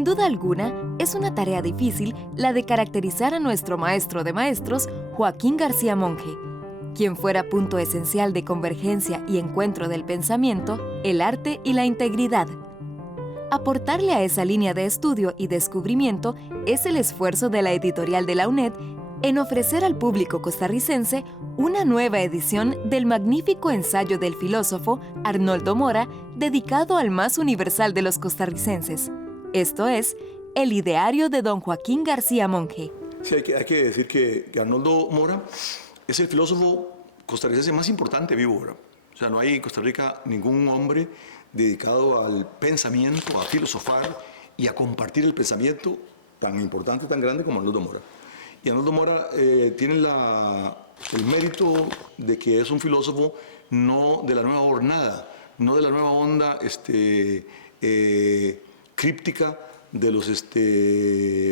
Sin duda alguna, es una tarea difícil la de caracterizar a nuestro maestro de maestros, Joaquín García Monge, quien fuera punto esencial de convergencia y encuentro del pensamiento, el arte y la integridad. Aportarle a esa línea de estudio y descubrimiento es el esfuerzo de la editorial de la UNED en ofrecer al público costarricense una nueva edición del magnífico ensayo del filósofo Arnoldo Mora dedicado al más universal de los costarricenses. Esto es, el ideario de don Joaquín García Monge. Sí, hay que decir que Arnoldo Mora es el filósofo costarricense más importante vivo ahora. O sea, no hay en Costa Rica ningún hombre dedicado al pensamiento, a filosofar y a compartir el pensamiento tan importante, tan grande como Arnoldo Mora. Y Arnoldo Mora tiene el mérito de que es un filósofo no de la nueva hornada, no de la nueva onda críptica de los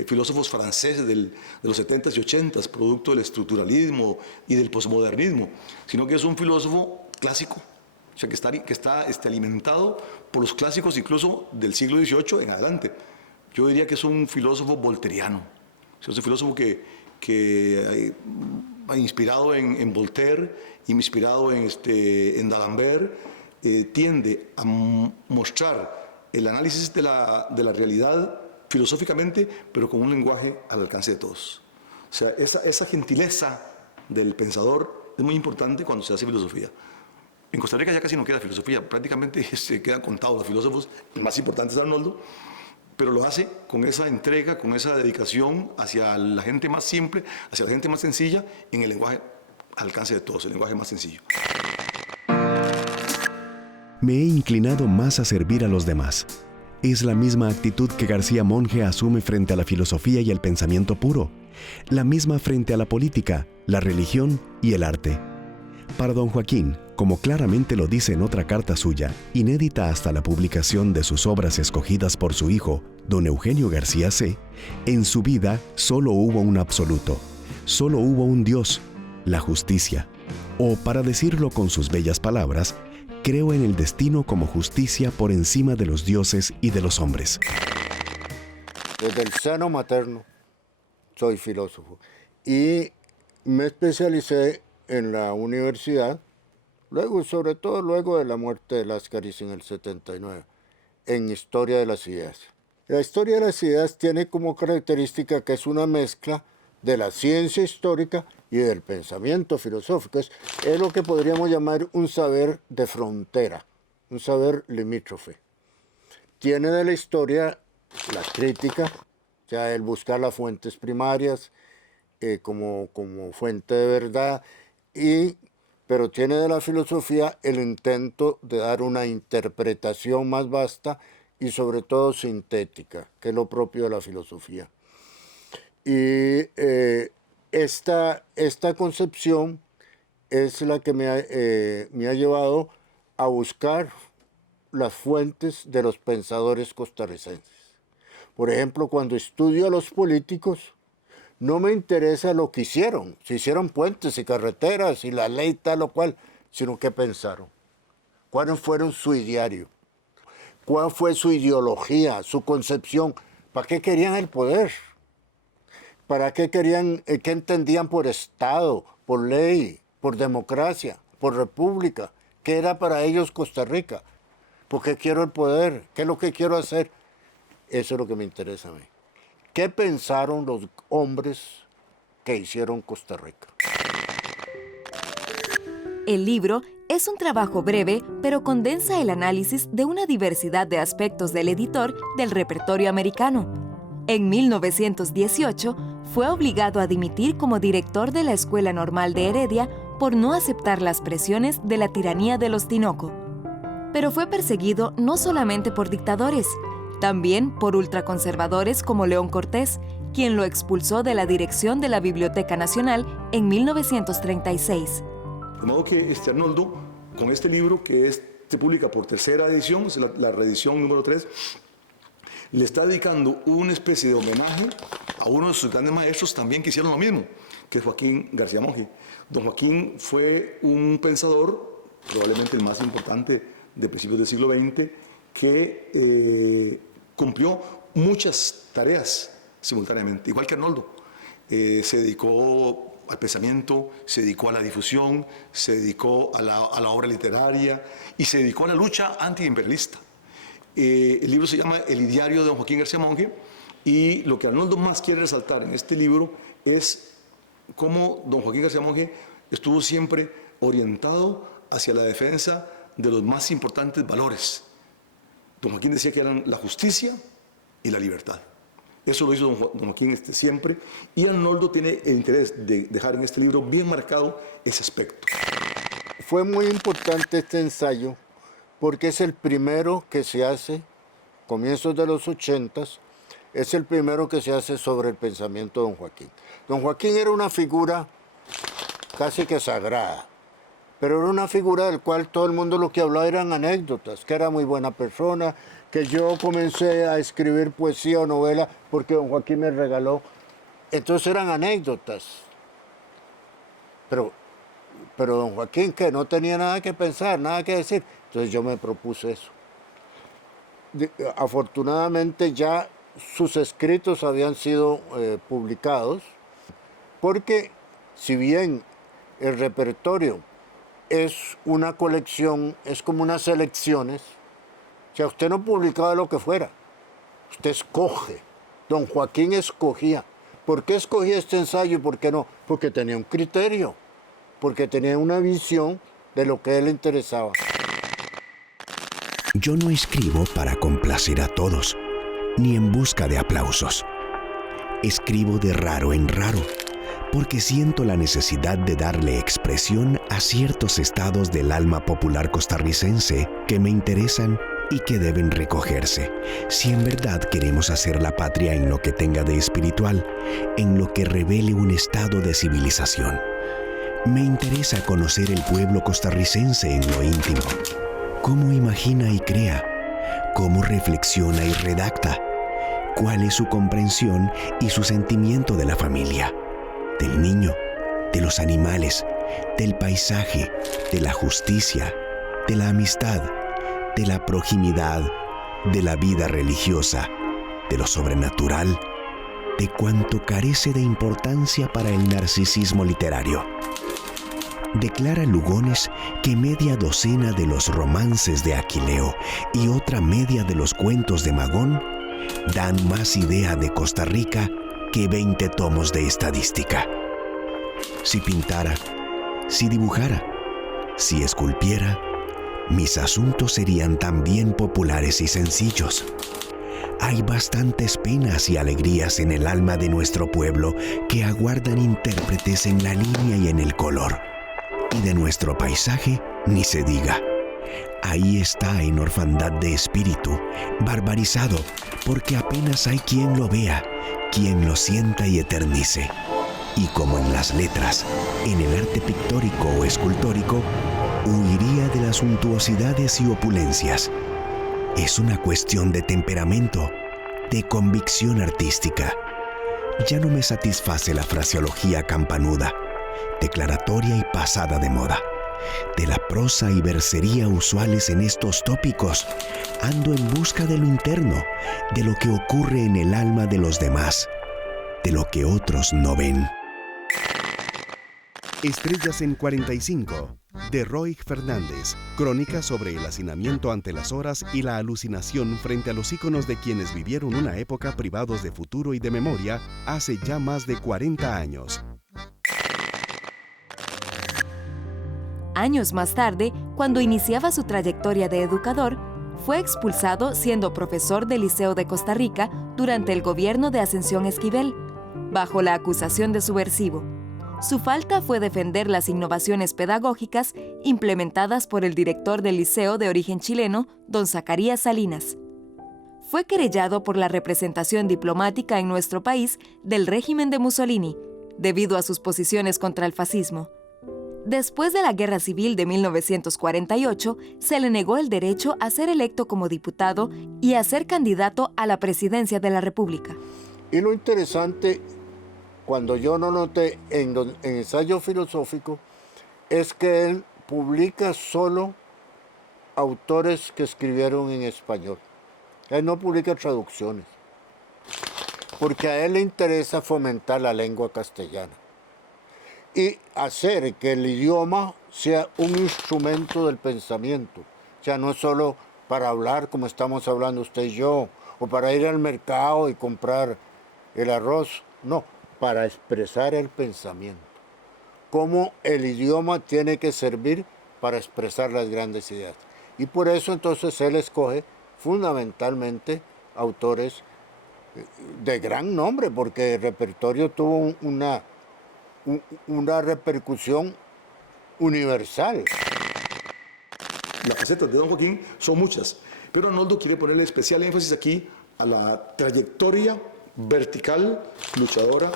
filósofos franceses de los 70s y 80s, producto del estructuralismo y del posmodernismo, sino que es un filósofo clásico, o sea, que está alimentado por los clásicos incluso del siglo XVIII en adelante. Yo diría que es un filósofo voltairiano, o sea, es un filósofo que ha inspirado en Voltaire, inspirado en D'Alembert, tiende a mostrar el análisis de la realidad filosóficamente, pero con un lenguaje al alcance de todos. O sea, esa gentileza del pensador es muy importante cuando se hace filosofía. En Costa Rica ya casi no queda filosofía, prácticamente se quedan contados los filósofos, el más importante es Arnoldo, pero lo hace con esa entrega, con esa dedicación hacia la gente más simple, hacia la gente más sencilla, en el lenguaje al alcance de todos, el lenguaje más sencillo. Me he inclinado más a servir a los demás. Es la misma actitud que García Monge asume frente a la filosofía y el pensamiento puro, la misma frente a la política, la religión y el arte. Para don Joaquín, como claramente lo dice en otra carta suya, inédita hasta la publicación de sus obras escogidas por su hijo, don Eugenio García C., en su vida solo hubo un absoluto, solo hubo un Dios, la justicia. O, para decirlo con sus bellas palabras, creo en el destino como justicia por encima de los dioses y de los hombres. Desde el seno materno soy filósofo y me especialicé en la universidad, sobre todo luego de la muerte de Láscaris en el 79, en historia de las ideas. La historia de las ideas tiene como característica que es una mezcla de la ciencia histórica y del pensamiento filosófico. Es lo que podríamos llamar un saber de frontera, un saber limítrofe. Tiene de la historia la crítica, o sea, el buscar las fuentes primarias como fuente de verdad, pero tiene de la filosofía el intento de dar una interpretación más vasta y sobre todo sintética, que es lo propio de la filosofía. Y esta concepción es la que me ha llevado a buscar las fuentes de los pensadores costarricenses. Por ejemplo, cuando estudio a los políticos, no me interesa lo que hicieron, si hicieron puentes y carreteras y la ley tal o cual, sino qué pensaron, cuáles fueron su ideario, cuál fue su ideología, su concepción, para qué querían el poder, para qué querían, qué entendían por Estado, por ley, por democracia, por república, qué era para ellos Costa Rica, por qué quiero el poder, qué es lo que quiero hacer. Eso es lo que me interesa a mí. ¿Qué pensaron los hombres que hicieron Costa Rica? El libro es un trabajo breve, pero condensa el análisis de una diversidad de aspectos del editor del repertorio americano. En 1918, fue obligado a dimitir como director de la Escuela Normal de Heredia por no aceptar las presiones de la tiranía de los Tinoco. Pero fue perseguido no solamente por dictadores, también por ultraconservadores como León Cortés, quien lo expulsó de la dirección de la Biblioteca Nacional en 1936. De modo que Arnoldo, con este libro que se publica por tercera edición, es la reedición número 3, le está dedicando una especie de homenaje a uno de sus grandes maestros también que hicieron lo mismo, que es Joaquín García Monge. Don Joaquín fue un pensador, probablemente el más importante de principios del siglo XX, que cumplió muchas tareas simultáneamente, igual que Arnoldo. Se dedicó al pensamiento, se dedicó a la difusión, se dedicó a la obra literaria y se dedicó a la lucha antiimperialista. El libro se llama El Ideario de don Joaquín García Monge, y lo que Arnoldo más quiere resaltar en este libro es cómo don Joaquín García Monge estuvo siempre orientado hacia la defensa de los más importantes valores. Don Joaquín decía que eran la justicia y la libertad. Eso lo hizo don Joaquín siempre, y Arnoldo tiene el interés de dejar en este libro bien marcado ese aspecto. Fue muy importante este ensayo porque es el primero que se hace, comienzos de los 80s, es el primero que se hace sobre el pensamiento de don Joaquín. Don Joaquín era una figura casi que sagrada, pero era una figura del cual todo el mundo lo que hablaba eran anécdotas, que era muy buena persona, que yo comencé a escribir poesía o novela porque don Joaquín me regaló. Entonces eran anécdotas. Pero don Joaquín, que no tenía nada que pensar, nada que decir. Entonces yo me propuse eso. Afortunadamente ya sus escritos habían sido publicados, porque si bien el repertorio es una colección, es como unas selecciones, o sea, usted no publicaba lo que fuera, usted escoge. Don Joaquín escogía. ¿Por qué escogía este ensayo y por qué no? Porque tenía un criterio, porque tenía una visión de lo que a él le interesaba. Yo no escribo para complacer a todos, ni en busca de aplausos. Escribo de raro en raro, porque siento la necesidad de darle expresión a ciertos estados del alma popular costarricense que me interesan y que deben recogerse, si en verdad queremos hacer la patria en lo que tenga de espiritual, en lo que revele un estado de civilización. Me interesa conocer el pueblo costarricense en lo íntimo, cómo imagina y crea, cómo reflexiona y redacta, cuál es su comprensión y su sentimiento de la familia, del niño, de los animales, del paisaje, de la justicia, de la amistad, de la proximidad, de la vida religiosa, de lo sobrenatural, de cuanto carece de importancia para el narcisismo literario. Declara Lugones que media docena de los romances de Aquileo y otra media de los cuentos de Magón dan más idea de Costa Rica que 20 tomos de estadística. Si pintara, si dibujara, si esculpiera, mis asuntos serían también populares y sencillos. Hay bastantes penas y alegrías en el alma de nuestro pueblo que aguardan intérpretes en la línea y en el color. Y de nuestro paisaje ni se diga. Ahí está en orfandad de espíritu, barbarizado, porque apenas hay quien lo vea, quien lo sienta y eternice. Y como en las letras, en el arte pictórico o escultórico, huiría de las suntuosidades y opulencias. Es una cuestión de temperamento, de convicción artística. Ya no me satisface la fraseología campanuda, declaratoria y pasada de moda. De la prosa y versería usuales en estos tópicos, ando en busca de lo interno, de lo que ocurre en el alma de los demás, de lo que otros no ven. Estrellas en 45, de Roy Fernández. Crónica sobre el hacinamiento ante las horas y la alucinación frente a los íconos de quienes vivieron una época privados de futuro y de memoria hace ya más de 40 años. Años más tarde, cuando iniciaba su trayectoria de educador, fue expulsado siendo profesor del Liceo de Costa Rica durante el gobierno de Ascensión Esquivel, bajo la acusación de subversivo. Su falta fue defender las innovaciones pedagógicas implementadas por el director del liceo de origen chileno, don Zacarías Salinas. Fue querellado por la representación diplomática en nuestro país del régimen de Mussolini, debido a sus posiciones contra el fascismo. Después de la Guerra Civil de 1948, se le negó el derecho a ser electo como diputado y a ser candidato a la presidencia de la República. Y lo interesante, cuando yo lo noté en ensayo filosófico, es que él publica solo autores que escribieron en español. Él no publica traducciones. porque a él le interesa fomentar la lengua castellana y hacer que el idioma sea un instrumento del pensamiento. O sea, no es solo para hablar como estamos hablando usted y yo, o para ir al mercado y comprar el arroz, no, para expresar el pensamiento. Cómo el idioma tiene que servir para expresar las grandes ideas. Y por eso entonces él escoge fundamentalmente autores de gran nombre, porque el repertorio tuvo una repercusión universal. Las facetas de don Joaquín son muchas, pero Arnoldo quiere ponerle especial énfasis aquí a la trayectoria vertical, luchadora,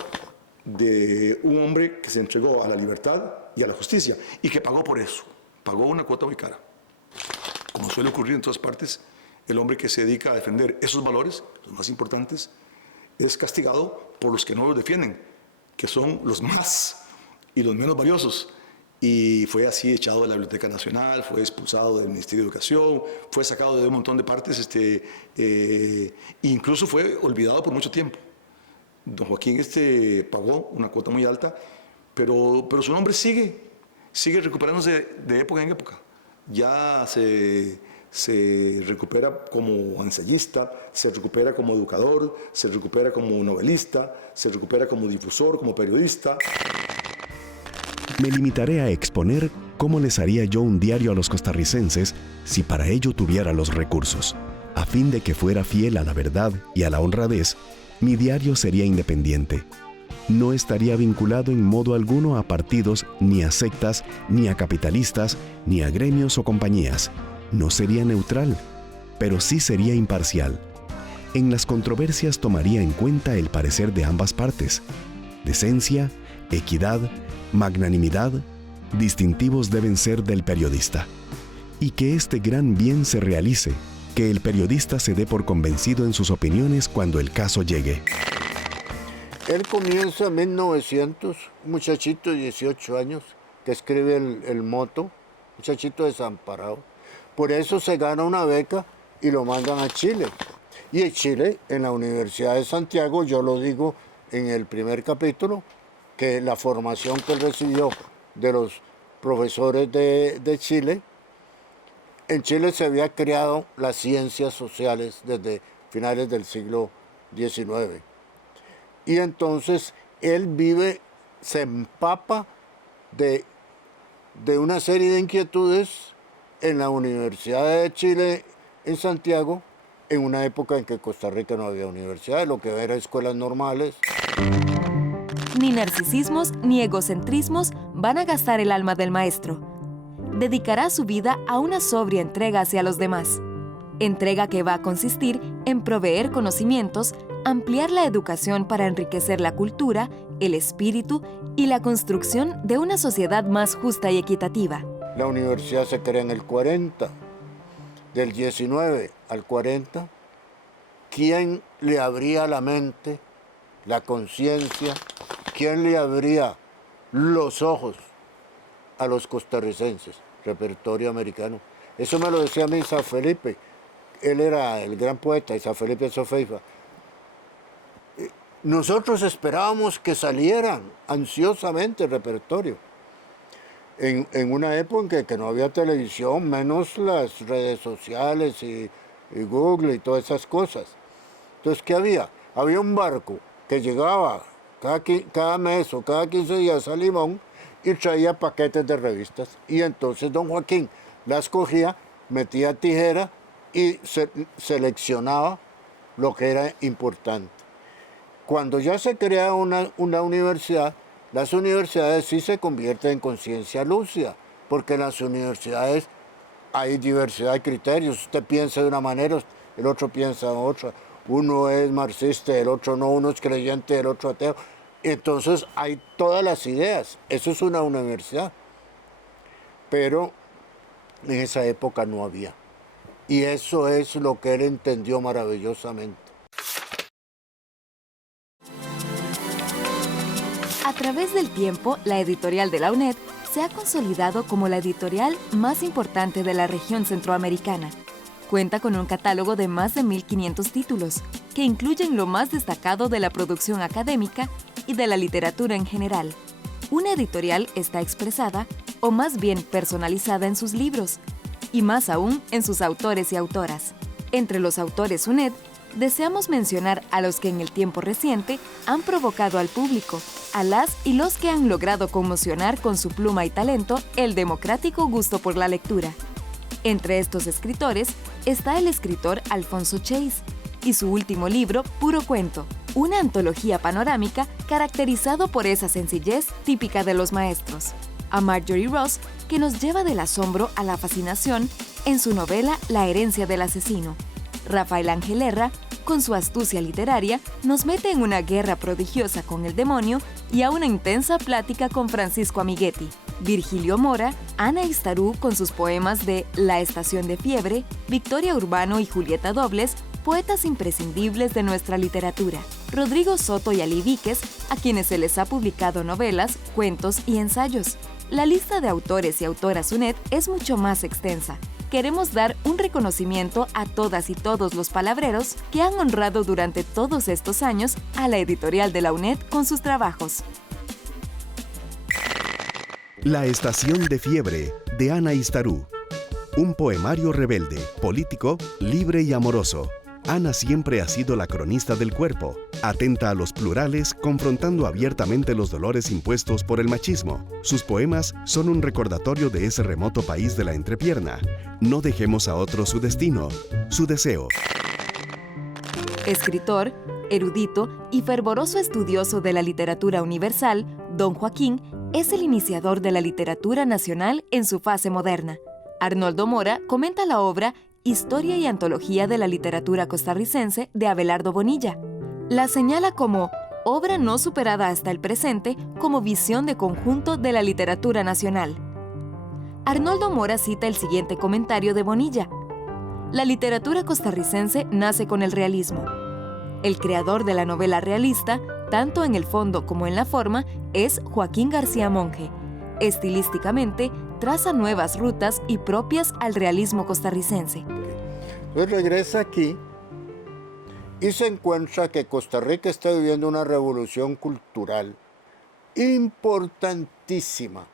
de un hombre que se entregó a la libertad y a la justicia, y que pagó por eso, pagó una cuota muy cara. Como suele ocurrir en todas partes, el hombre que se dedica a defender esos valores, los más importantes, es castigado por los que no los defienden, que son los más y los menos valiosos. Y fue así echado de la Biblioteca Nacional, fue expulsado del Ministerio de Educación, fue sacado de un montón de partes, incluso fue olvidado por mucho tiempo. Don Joaquín pagó una cuota muy alta, pero su nombre sigue recuperándose de época en época. Ya se recupera como ensayista, se recupera como educador, se recupera como novelista, se recupera como difusor, como periodista. Me limitaré a exponer cómo les haría yo un diario a los costarricenses si para ello tuviera los recursos. A fin de que fuera fiel a la verdad y a la honradez, mi diario sería independiente. No estaría vinculado en modo alguno a partidos, ni a sectas, ni a capitalistas, ni a gremios o compañías. No sería neutral, pero sí sería imparcial. En las controversias tomaría en cuenta el parecer de ambas partes. Decencia, equidad, magnanimidad, distintivos deben ser del periodista. Y que este gran bien se realice, que el periodista se dé por convencido en sus opiniones cuando el caso llegue. Él comienza en 1900, un muchachito de 18 años, que escribe el moto, muchachito desamparado. Por eso se gana una beca y lo mandan a Chile. Y en Chile, en la Universidad de Santiago, yo lo digo en el primer capítulo, que la formación que él recibió de los profesores de Chile, en Chile se había creado las ciencias sociales desde finales del siglo XIX. Y entonces él se empapa de una serie de inquietudes en la Universidad de Chile en Santiago, en una época en que Costa Rica no había universidades, lo que era escuelas normales. Ni narcisismos ni egocentrismos van a gastar el alma del maestro. Dedicará su vida a una sobria entrega hacia los demás. Entrega que va a consistir en proveer conocimientos, ampliar la educación para enriquecer la cultura, el espíritu y la construcción de una sociedad más justa y equitativa. La universidad se crea en el 40. Del 19 al 40, ¿quién le abría la mente, la conciencia? ¿Quién le abría los ojos a los costarricenses? Repertorio americano. Eso me lo decía a mí San Felipe. Él era el gran poeta, San Felipe Sofeifa. Nosotros esperábamos que salieran ansiosamente el repertorio. En una época en que no había televisión, menos las redes sociales y Google y todas esas cosas. Entonces, ¿qué había? Había un barco que llegaba cada mes o cada 15 días a Limón y traía paquetes de revistas. Y entonces don Joaquín las cogía, metía tijera y seleccionaba lo que era importante. Cuando ya se crea una universidad, las universidades sí se convierten en conciencia lúcida, porque en las universidades hay diversidad de criterios. Usted piensa de una manera, el otro piensa de otra. Uno es marxista, el otro no, uno es creyente, el otro ateo. Entonces hay todas las ideas. Eso es una universidad. Pero en esa época no había. Y eso es lo que él entendió maravillosamente. A través del tiempo, la editorial de la UNED se ha consolidado como la editorial más importante de la región centroamericana. Cuenta con un catálogo de más de 1.500 títulos, que incluyen lo más destacado de la producción académica y de la literatura en general. Una editorial está expresada, o más bien personalizada en sus libros, y más aún en sus autores y autoras. Entre los autores UNED, deseamos mencionar a los que en el tiempo reciente han provocado al público, a las y los que han logrado conmocionar con su pluma y talento el democrático gusto por la lectura. Entre estos escritores está el escritor Alfonso Chase y su último libro, Puro Cuento, una antología panorámica caracterizado por esa sencillez típica de los maestros. A Marjorie Ross, que nos lleva del asombro a la fascinación en su novela La herencia del asesino. Rafael Ángel Herra, con su astucia literaria, nos mete en una guerra prodigiosa con el demonio y a una intensa plática con Francisco Amiguetti. Virgilio Mora, Ana Istarú con sus poemas de La estación de fiebre, Victoria Urbano y Julieta Dobles, poetas imprescindibles de nuestra literatura. Rodrigo Soto y Ali Víquez, a quienes se les ha publicado novelas, cuentos y ensayos. La lista de autores y autoras UNED es mucho más extensa. Queremos dar un reconocimiento a todas y todos los palabreros que han honrado durante todos estos años a la editorial de la UNED con sus trabajos. La estación de fiebre, de Ana Istarú. Un poemario rebelde, político, libre y amoroso. Ana siempre ha sido la cronista del cuerpo, atenta a los plurales, confrontando abiertamente los dolores impuestos por el machismo. Sus poemas son un recordatorio de ese remoto país de la entrepierna. No dejemos a otro su destino, su deseo. Escritor, erudito y fervoroso estudioso de la literatura universal, don Joaquín es el iniciador de la literatura nacional en su fase moderna. Arnoldo Mora comenta la obra Historia y Antología de la Literatura Costarricense de Abelardo Bonilla. La señala como obra no superada hasta el presente como visión de conjunto de la literatura nacional. Arnoldo Mora cita el siguiente comentario de Bonilla. La literatura costarricense nace con el realismo. El creador de la novela realista, tanto en el fondo como en la forma, es Joaquín García Monge. Estilísticamente, traza nuevas rutas y propias al realismo costarricense. Entonces regresa aquí y se encuentra que Costa Rica está viviendo una revolución cultural importantísima,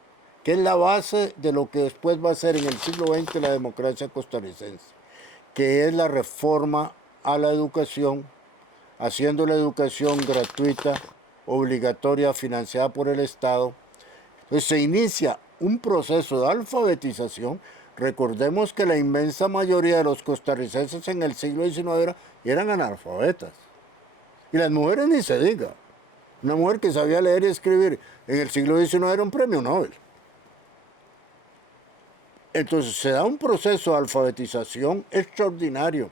que es la base de lo que después va a ser en el siglo XX la democracia costarricense, que es la reforma a la educación, haciendo la educación gratuita, obligatoria, financiada por el Estado. Entonces se inicia un proceso de alfabetización. Recordemos que la inmensa mayoría de los costarricenses en el siglo XIX eran analfabetas. Y las mujeres ni se diga. Una mujer que sabía leer y escribir en el siglo XIX era un premio Nobel. Entonces se da un proceso de alfabetización extraordinario.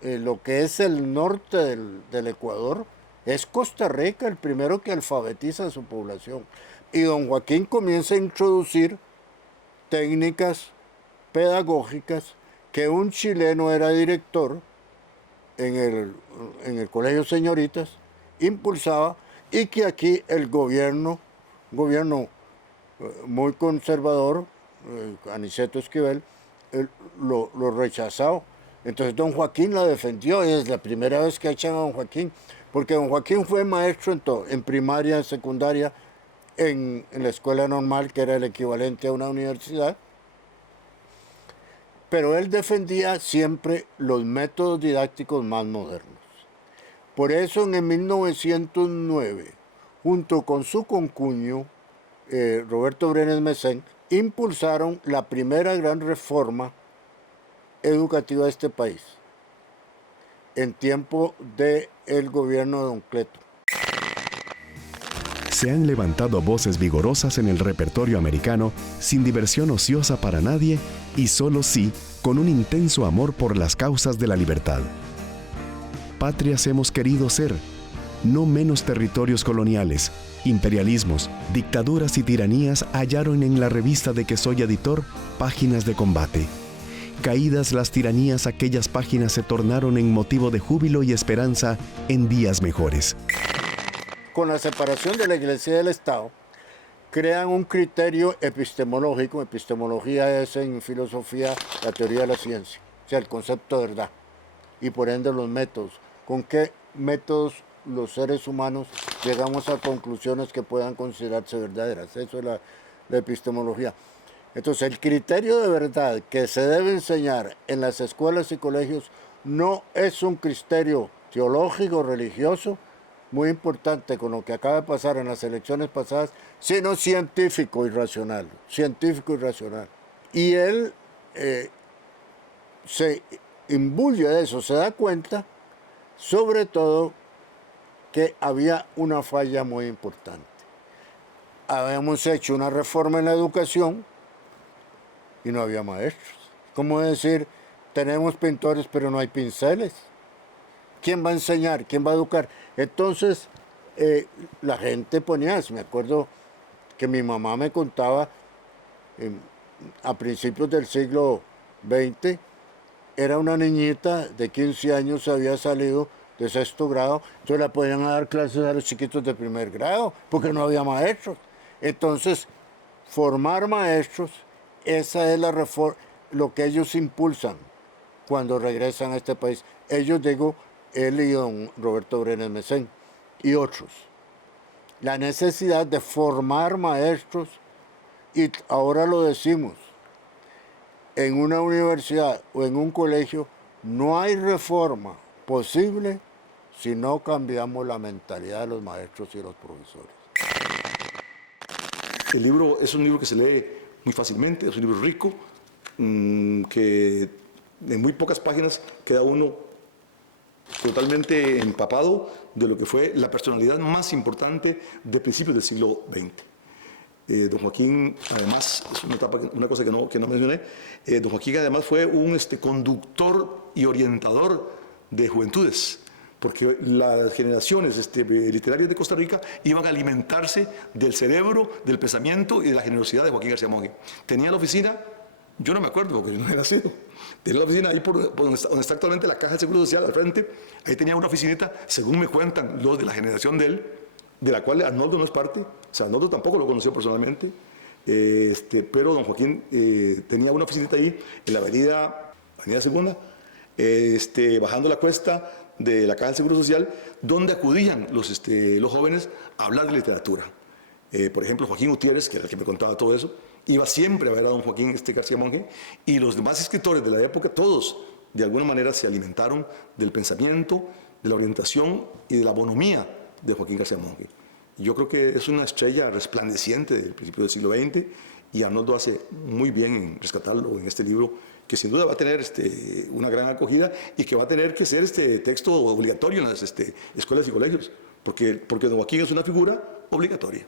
Lo que es el norte del Ecuador es Costa Rica el primero que alfabetiza a su población. Y don Joaquín comienza a introducir técnicas pedagógicas que un chileno era director en el Colegio Señoritas, impulsaba, y que aquí el gobierno muy conservador, Aniceto Esquivel, lo rechazaba. Entonces don Joaquín la defendió, y es la primera vez que echan a don Joaquín, porque don Joaquín fue maestro en todo, en primaria, en secundaria, en la escuela normal, que era el equivalente a una universidad, pero él defendía siempre los métodos didácticos más modernos. Por eso en 1909, junto con su concuño, Roberto Brenes Mesén, impulsaron la primera gran reforma educativa de este país, en tiempo del gobierno de don Cleto. Se han levantado voces vigorosas en el repertorio americano, sin diversión ociosa para nadie y solo sí con un intenso amor por las causas de la libertad. Patrias hemos querido ser, no menos territorios coloniales, imperialismos, dictaduras y tiranías hallaron en la revista de que soy editor páginas de combate. Caídas las tiranías, aquellas páginas se tornaron en motivo de júbilo y esperanza en días mejores. Con la separación de la Iglesia y del Estado, crean un criterio epistemológico. Epistemología es en filosofía la teoría de la ciencia, o sea, el concepto de verdad, y por ende los métodos con que métodos los seres humanos llegamos a conclusiones que puedan considerarse verdaderas. Eso es la epistemología. Entonces, el criterio de verdad que se debe enseñar en las escuelas y colegios no es un criterio teológico, religioso, muy importante con lo que acaba de pasar en las elecciones pasadas, sino científico y racional. Científico y racional. Y él se imbuye de eso, se da cuenta, sobre todo, que había una falla muy importante. Habíamos hecho una reforma en la educación y no había maestros. ¿Cómo decir, tenemos pintores pero no hay pinceles? ¿Quién va a enseñar? ¿Quién va a educar? Entonces, la gente ponía, me acuerdo que mi mamá me contaba, a principios del siglo XX, era una niñita de 15 años, había salido de 6º grado, entonces la podían dar clases a los chiquitos de 1er grado, porque no había maestros. Entonces, formar maestros, esa es la reforma, lo que ellos impulsan cuando regresan a este país. Ellos, digo, él y don Roberto Brenes Mesén y otros. La necesidad de formar maestros, y ahora lo decimos, en una universidad o en un colegio no hay reforma posible si no cambiamos la mentalidad de los maestros y los profesores. El libro es un libro que se lee muy fácilmente, es un libro rico, que en muy pocas páginas queda uno totalmente empapado de lo que fue la personalidad más importante de principios del siglo XX. Don Joaquín, además, es una cosa que no mencioné, don Joaquín además fue un conductor y orientador de juventudes, porque las generaciones literarias de Costa Rica iban a alimentarse del cerebro, del pensamiento y de la generosidad de Joaquín García Monge. Tenía la oficina, yo no me acuerdo porque yo no era nacido, tenía la oficina ahí por donde está actualmente la Caja del Seguro Social, al frente, ahí tenía una oficinita, según me cuentan los de la generación de él, de la cual Arnoldo no es parte, o sea, Arnoldo tampoco lo conoció personalmente, pero don Joaquín tenía una oficinita ahí en la avenida Segunda, bajando la cuesta de la Caja del Seguro Social, donde acudían los jóvenes a hablar de literatura. Por ejemplo, Joaquín Gutiérrez, que era el que me contaba todo eso, iba siempre a ver a don Joaquín García Monge, y los demás escritores de la época, todos, de alguna manera, se alimentaron del pensamiento, de la orientación y de la bonomía de Joaquín García Monge. Yo creo que es una estrella resplandeciente del principio del siglo XX, y Arnoldo hace muy bien en rescatarlo en este libro, que sin duda va a tener una gran acogida y que va a tener que ser texto obligatorio en las escuelas y colegios, porque don Joaquín es una figura obligatoria.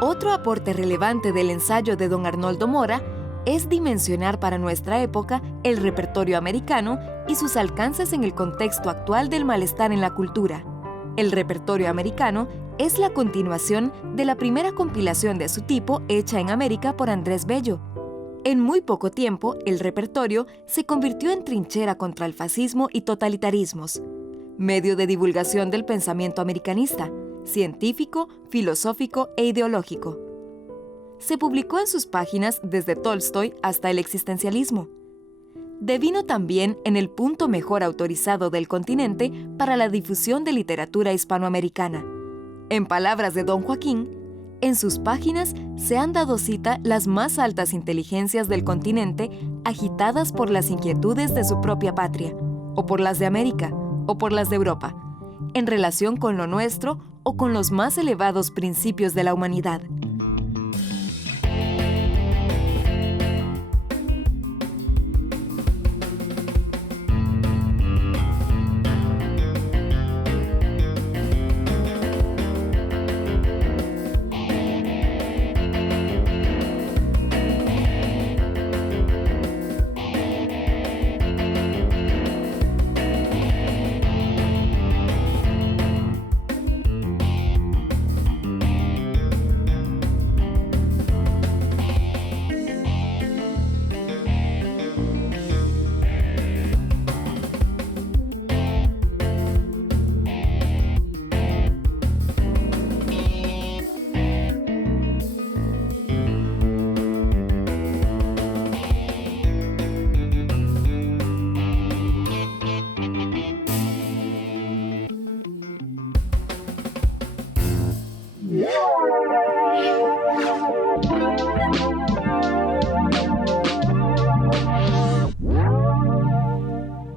Otro aporte relevante del ensayo de don Arnoldo Mora es dimensionar para nuestra época el repertorio americano y sus alcances en el contexto actual del malestar en la cultura. El repertorio americano es la continuación de la primera compilación de su tipo hecha en América por Andrés Bello. En muy poco tiempo, el repertorio se convirtió en trinchera contra el fascismo y totalitarismos, medio de divulgación del pensamiento americanista, científico, filosófico e ideológico. Se publicó en sus páginas desde Tolstoy hasta el existencialismo. Devino también en el punto mejor autorizado del continente para la difusión de literatura hispanoamericana. En palabras de don Joaquín, en sus páginas se han dado cita las más altas inteligencias del continente agitadas por las inquietudes de su propia patria, o por las de América, o por las de Europa, en relación con lo nuestro o con los más elevados principios de la humanidad.